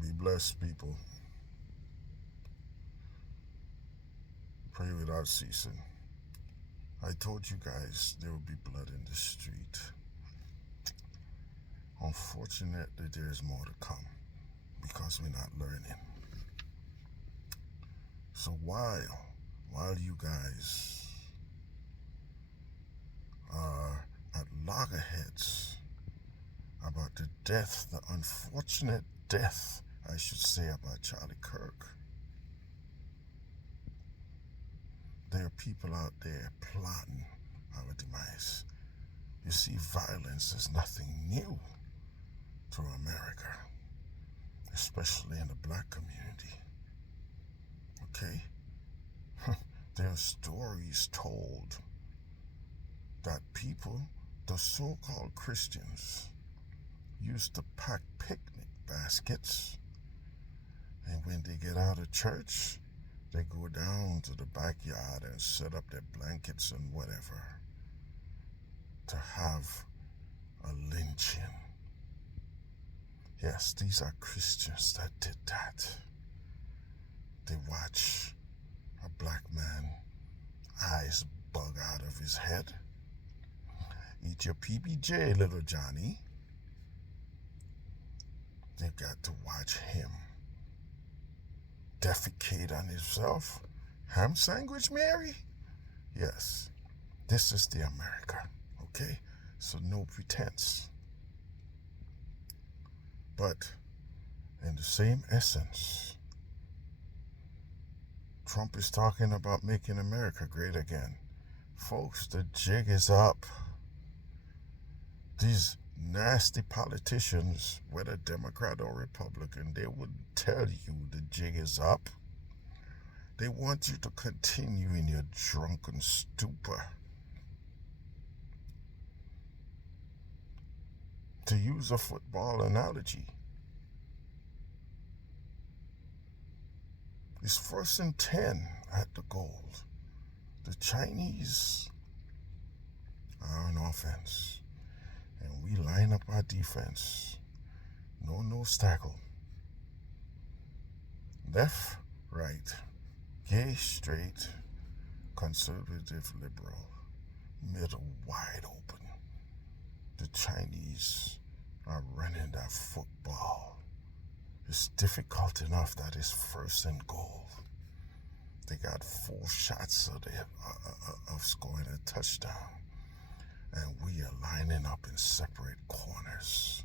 Be blessed, people. Pray without ceasing. I told you guys there will be blood in the street. Unfortunately, there's more to come because we're not learning. So while you guys are at loggerheads about the death, the unfortunate death, I should say, about Charlie Kirk, there are people out there plotting our demise. You see, violence is nothing new to America, especially in the black community. Okay? There are stories told that people, the so-called Christians, used to pack picnic baskets, and when they get out of church, they go down to the backyard and set up their blankets and whatever to have a lynching. Yes, these are Christians that did that. They watch a black man, eyes bug out of his head. Eat your PBJ, little Johnny. They've got to watch him defecate on himself. Ham sandwich, Mary? Yes, this is the America, okay? So no pretense. But in the same essence, Trump is talking about making America great again. Folks, the jig is up. These nasty politicians, whether Democrat or Republican, they would tell you the jig is up. They want you to continue in your drunken stupor. To use a football analogy, it's 1st and 10 at the goal. The Chinese are on offense, and we line up our defense. No tackle. Left, right, gay, straight, conservative, liberal, middle wide open. The Chinese are running that football. It's difficult enough that it's 1st and goal. They got 4 shots of scoring a touchdown, and we are lining up in separate corners,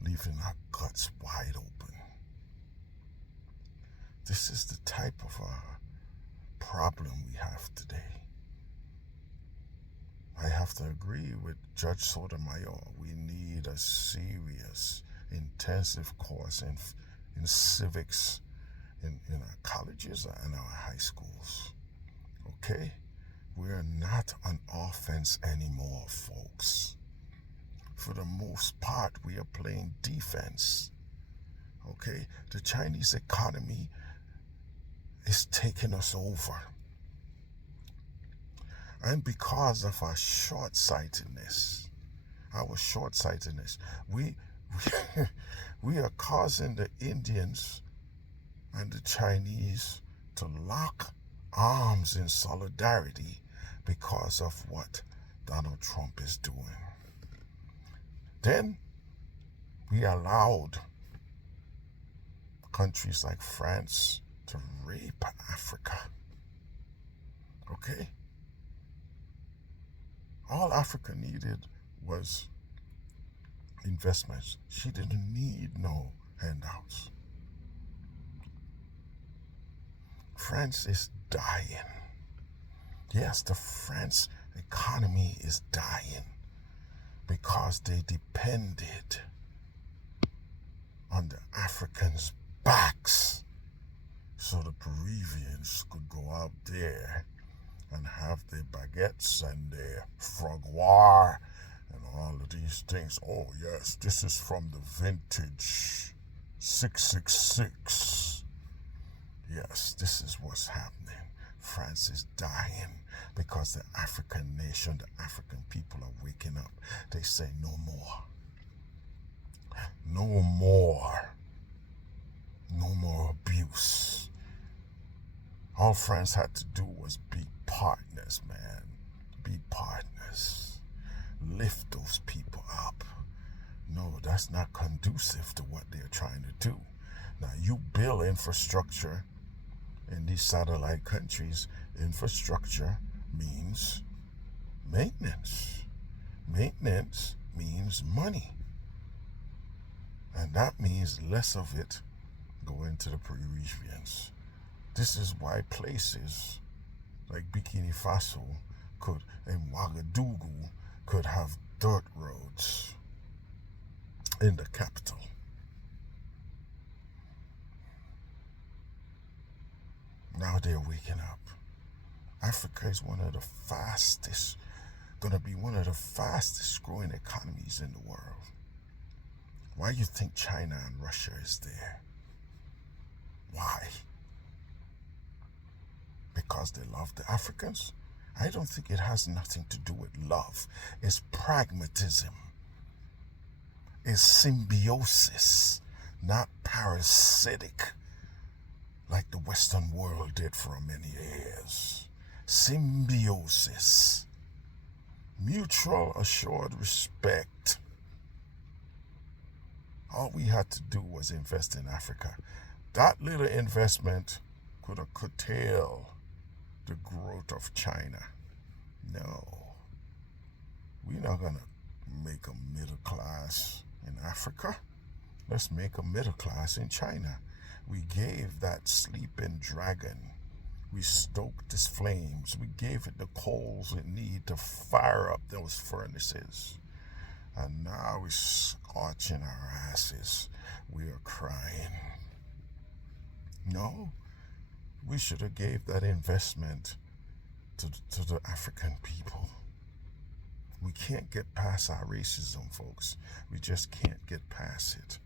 leaving our guts wide open. This is the type of problem we have today. I have to agree with Judge Sotomayor. We need a serious, intensive course in civics in our colleges and our high schools. Okay? We are not on offense anymore, folks. For the most part, we are playing defense. Okay? The Chinese economy is taking us over. And because of our short-sightedness, we are causing the Indians and the Chinese to lock arms in solidarity because of what Donald Trump is doing. Then we allowed countries like France to rape Africa. Okay? All Africa needed was investments. She didn't need no handouts. France is dying. Yes, the French economy is dying because they depended on the Africans' backs so the Peruvians could go out there and have their baguettes and their frogoir and all of these things. Oh yes, this is from the vintage 666. Yes, this is what's happening. France is dying because the African nation, the African people are waking up. They say no more. No more All France had to do was be partners, man. Be partners. Lift those people up. No, that's not conducive to what they're trying to do. Now, you build infrastructure in these satellite countries. Infrastructure means maintenance. Maintenance means money. And that means less of it going to the peripheries. This is why places like Burkina Faso and Ouagadougou could have dirt roads in the capital. Now they're waking up. Africa is going to be one of the fastest growing economies in the world. Why do you think China and Russia is there? Why? Because they love the Africans? I don't think it has nothing to do with love. It's pragmatism. It's symbiosis, not parasitic like the Western world did for many years. Symbiosis. Mutual assured respect. All we had to do was invest in Africa. That little investment could have curtailed the growth of China. No. We're not going to make a middle class in Africa. Let's make a middle class in China. We gave that sleeping dragon. We stoked its flames. We gave it the coals it needed to fire up those furnaces. And now we're scorching our asses. We are crying. No, we should have gave that investment to the African people. We can't get past our racism, folks. We just can't get past it.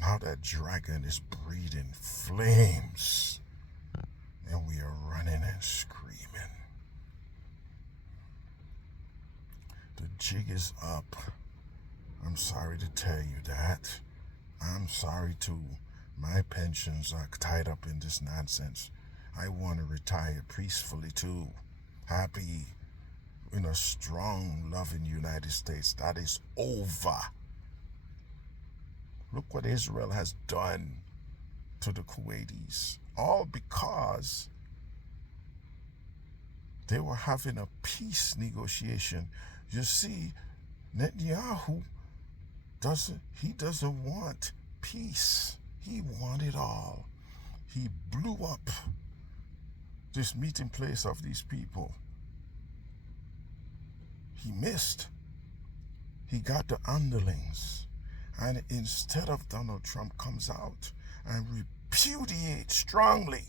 Now that dragon is breathing flames, and we are running and screaming. The jig is up. I'm sorry to tell you that. I'm sorry too. My pensions are tied up in this nonsense. I want to retire peacefully too. Happy in a strong, loving United States. That is over. Look what Israel has done to the Kuwaitis. All because they were having a peace negotiation. You see, Netanyahu doesn't want peace. He wanted it all. He blew up this meeting place of these people. He missed. He got the underlings. And instead of Donald Trump comes out and repudiates strongly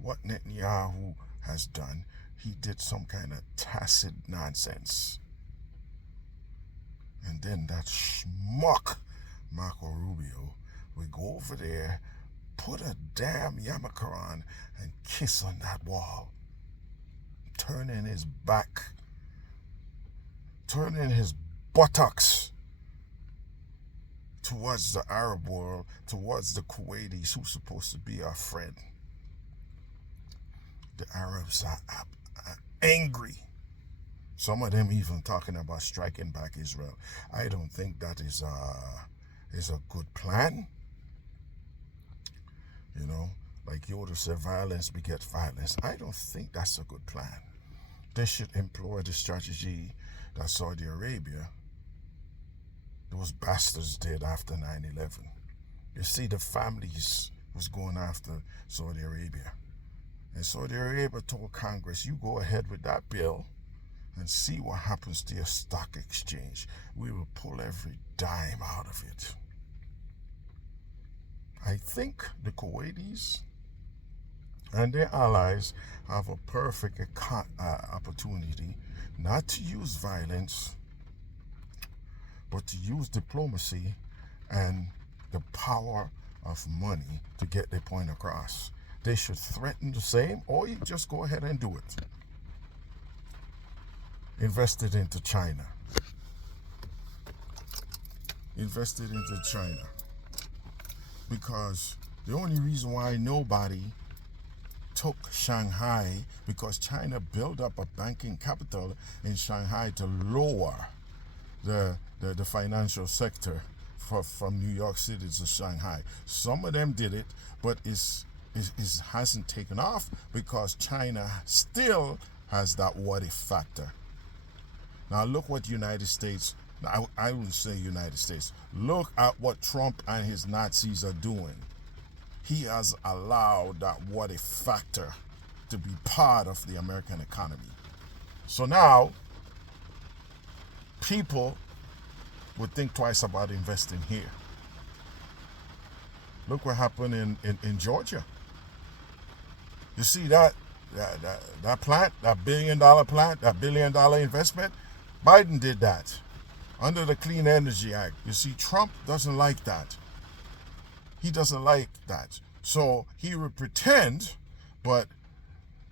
what Netanyahu has done, he did some kind of tacit nonsense. And then that schmuck Marco Rubio will go over there, put a damn yarmulke on, and kiss on that wall, turning his back, turning his buttocks towards the Arab world, towards the Kuwaitis, who's supposed to be our friend. The Arabs are angry. Some of them even talking about striking back Israel. I don't think that is a good plan. You know, like Yoda said, violence begets violence. I don't think that's a good plan. They should employ the strategy that Saudi Arabia, those bastards, did after 9/11. You see, the families was going after Saudi Arabia. And Saudi Arabia told Congress, you go ahead with that bill and see what happens to your stock exchange. We will pull every dime out of it. I think the Kuwaitis and their allies have a perfect opportunity not to use violence, but to use diplomacy and the power of money to get their point across. They should threaten the same, or you just go ahead and do it. Invested into China. Invested into China. Because The only reason why nobody took Shanghai, because China built up a banking capital in Shanghai to lower the financial sector from New York City to Shanghai. Some of them did it, but it hasn't taken off because China still has that what if factor. Now look what United States, I wouldn't say United States, look at what Trump and his Nazis are doing. He has allowed that what if factor to be part of the American economy. So now, people would think twice about investing here. Look what happened in Georgia. You see that plant, that $1 billion plant, that $1 billion investment? Biden did that under the Clean Energy Act. You see, Trump doesn't like that. He doesn't like that. So he would pretend, but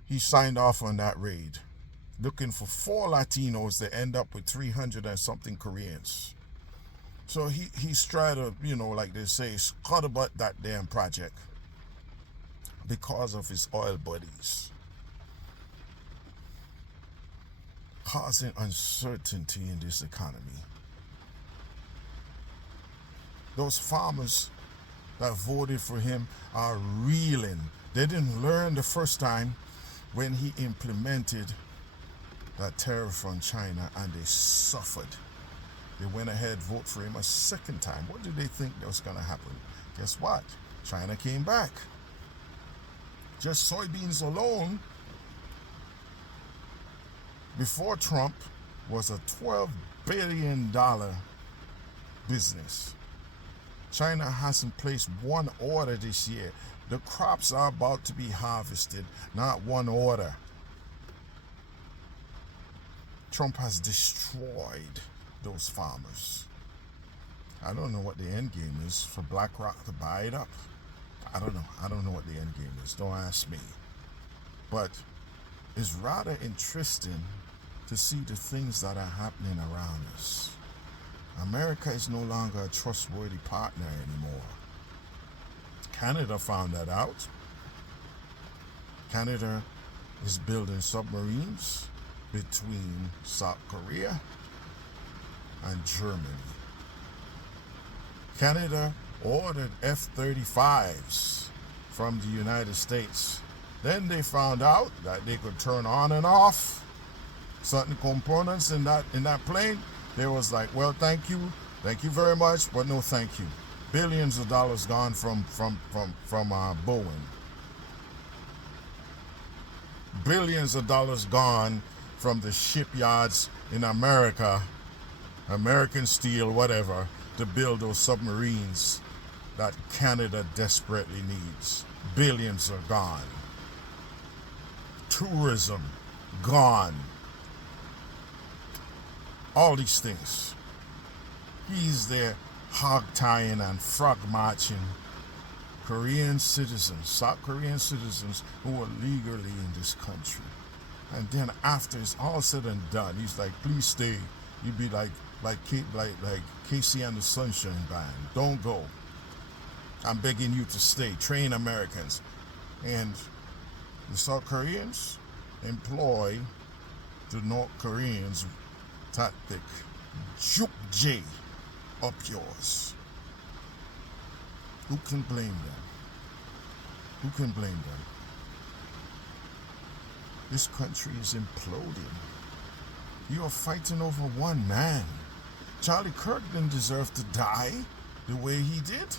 he signed off on that raid, looking for 4 Latinos that end up with 300 and something Koreans. So he's trying to, like they say, scuttlebutt that damn project because of his oil buddies, causing uncertainty in this economy. Those farmers that voted for him are reeling. They didn't learn the first time when he implemented that tariff on China, and they suffered. They went ahead, vote for him a second time. What did they think that was going to happen? Guess what? China came back. Just soybeans alone, before Trump, was a $12 billion business. China hasn't placed one order this year. The crops are about to be harvested, not one order. Trump has destroyed those farmers. I don't know what the end game is for BlackRock to buy it up. I don't know. I don't know what the end game is. Don't ask me. But it's rather interesting to see the things that are happening around us. America is no longer a trustworthy partner anymore. Canada found that out. Canada is building submarines between South Korea and Germany. Canada ordered F-35s from the United States. Then they found out that they could turn on and off certain components in that plane. They was like, well, thank you very much, but no thank you. Billions of dollars gone from Boeing. Billions of dollars gone from the shipyards in America, American steel, whatever, to build those submarines that Canada desperately needs. Billions are gone. Tourism, gone. All these things. He's there hog-tying and frog-marching Korean citizens, South Korean citizens who are legally in this country. And then after it's all said and done, he's like, please stay. You'd be like Casey and the Sunshine Band. Don't go. I'm begging you to stay. Train Americans. And the South Koreans employ the North Koreans tactic. Juke J up yours. Who can blame them? Who can blame them? This country is imploding. You are fighting over one man. Charlie Kirk didn't deserve to die the way he did.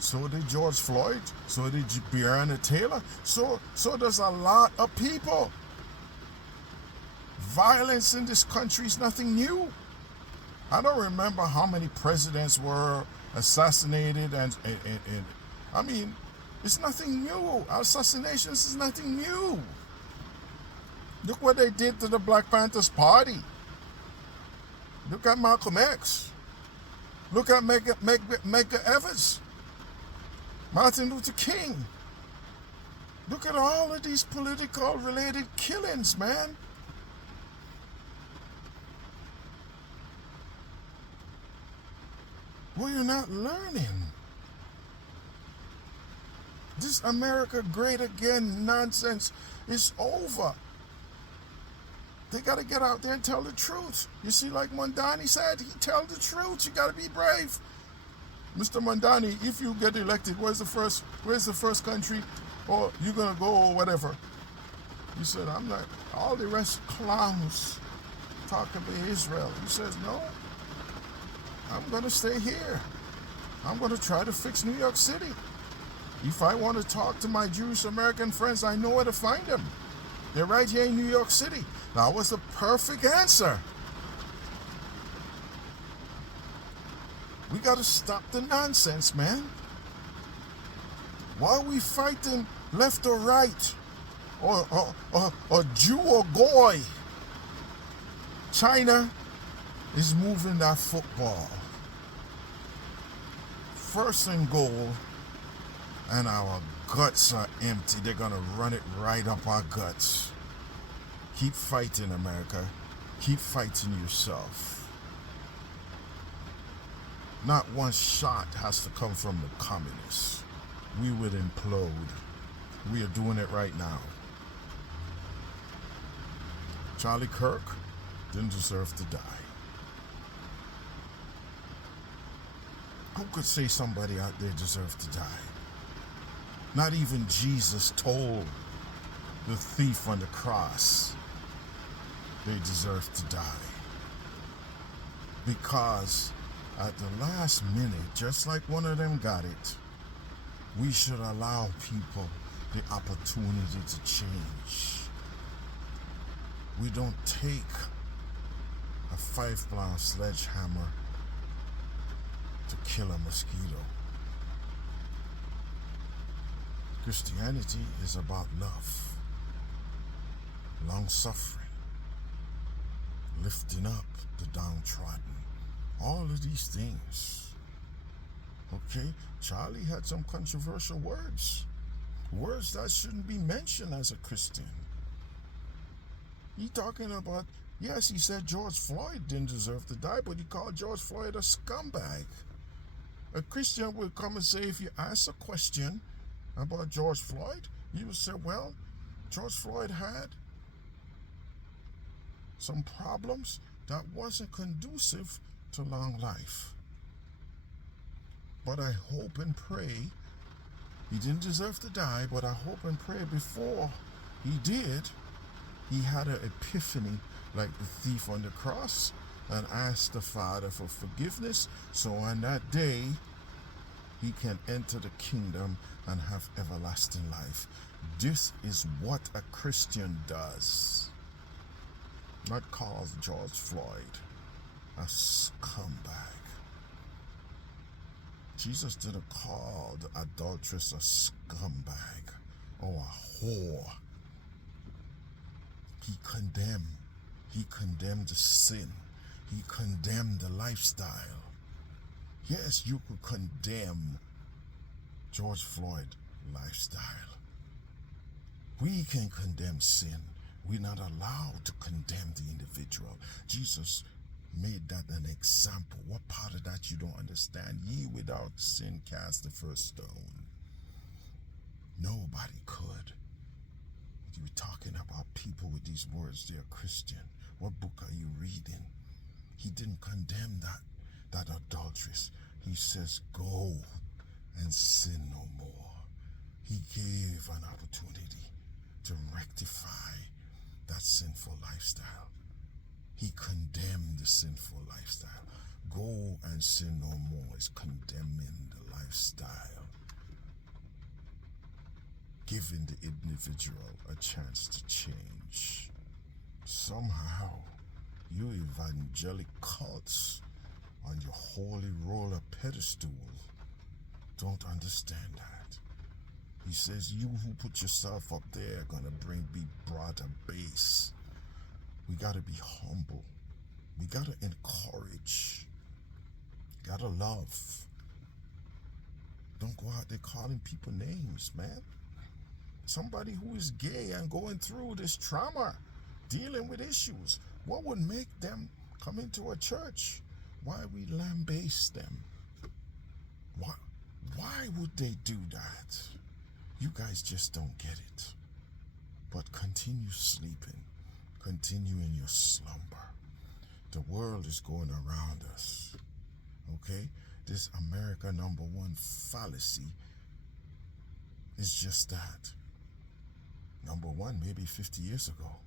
So did George Floyd. So did Breonna Taylor. So does a lot of people. Violence in this country is nothing new. I don't remember how many presidents were assassinated, and I mean, it's nothing new. Assassinations is nothing new. Look what they did to the Black Panthers Party. Look at Malcolm X. Look at Medgar Evers. Martin Luther King. Look at all of these political related killings, man. Well, you're not learning. This America great again nonsense is over. They got to get out there and tell the truth. You see, like Mondani said, he tell the truth. You got to be brave. Mr. Mondani, if you get elected, where's the first country, or you gonna go, or whatever? He said, I'm not. All the rest clowns talk about Israel. He says, no, I'm gonna stay here. I'm gonna try to fix New York City. If I want to talk to my Jewish American friends, I know where to find them. They're right here in New York City. That was the perfect answer. We got to stop the nonsense, man. Why are we fighting left or right? Or Jew or Goy? China is moving that football. First and goal, and our guts are empty. They're going to run it right up our guts. Keep fighting, America. Keep fighting yourself. Not one shot has to come from the communists. We would implode. We are doing it right now. Charlie Kirk didn't deserve to die. Who could say somebody out there deserved to die? Not even Jesus told the thief on the cross they deserve to die. Because at the last minute, just like one of them got it, we should allow people the opportunity to change. We don't take a 5-pound sledgehammer to kill a mosquito. Christianity is about love, long-suffering, lifting up the downtrodden. All of these things. Okay? Charlie had some controversial words. Words that shouldn't be mentioned as a Christian. He talking about, yes, he said George Floyd didn't deserve to die, but he called George Floyd a scumbag. A Christian would come and say, if you ask a question about George Floyd, you would say, well, George Floyd had some problems that wasn't conducive to long life. But I hope and pray, he didn't deserve to die, but I hope and pray before he did, he had an epiphany like the thief on the cross and asked the Father for forgiveness, so on that day he can enter the kingdom and have everlasting life. This is what a Christian does. Not call George Floyd a scumbag. Jesus didn't call the adulteress a scumbag or a whore. He condemned the sin. He condemned the lifestyle. Yes, you could condemn George Floyd lifestyle. We can condemn sin. We're not allowed to condemn the individual. Jesus made that an example. What part of that you don't understand? Ye without sin cast the first stone. Nobody could. You're talking about people with these words, they're Christian. What book are you reading? He didn't condemn that adulteress. He says, go and sin no more. He gave an opportunity to rectify that sinful lifestyle. He condemned the sinful lifestyle. Go and sin no more is condemning the lifestyle. Giving the individual a chance to change. Somehow, you evangelic cults on your holy roller pedestal don't understand that. He says you who put yourself up there are gonna be brought a base. We gotta be humble. We gotta encourage. Gotta love. Don't go out there calling people names, man. Somebody who is gay and going through this trauma, dealing with issues, what would make them come into a church? Why we lambaste them? Why would they do that? You guys just don't get it. But continue sleeping. Continue in your slumber. The world is going around us. Okay? This America #1 fallacy is just that. #1, maybe 50 years ago.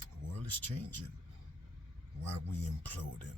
The world is changing. Why we imploding?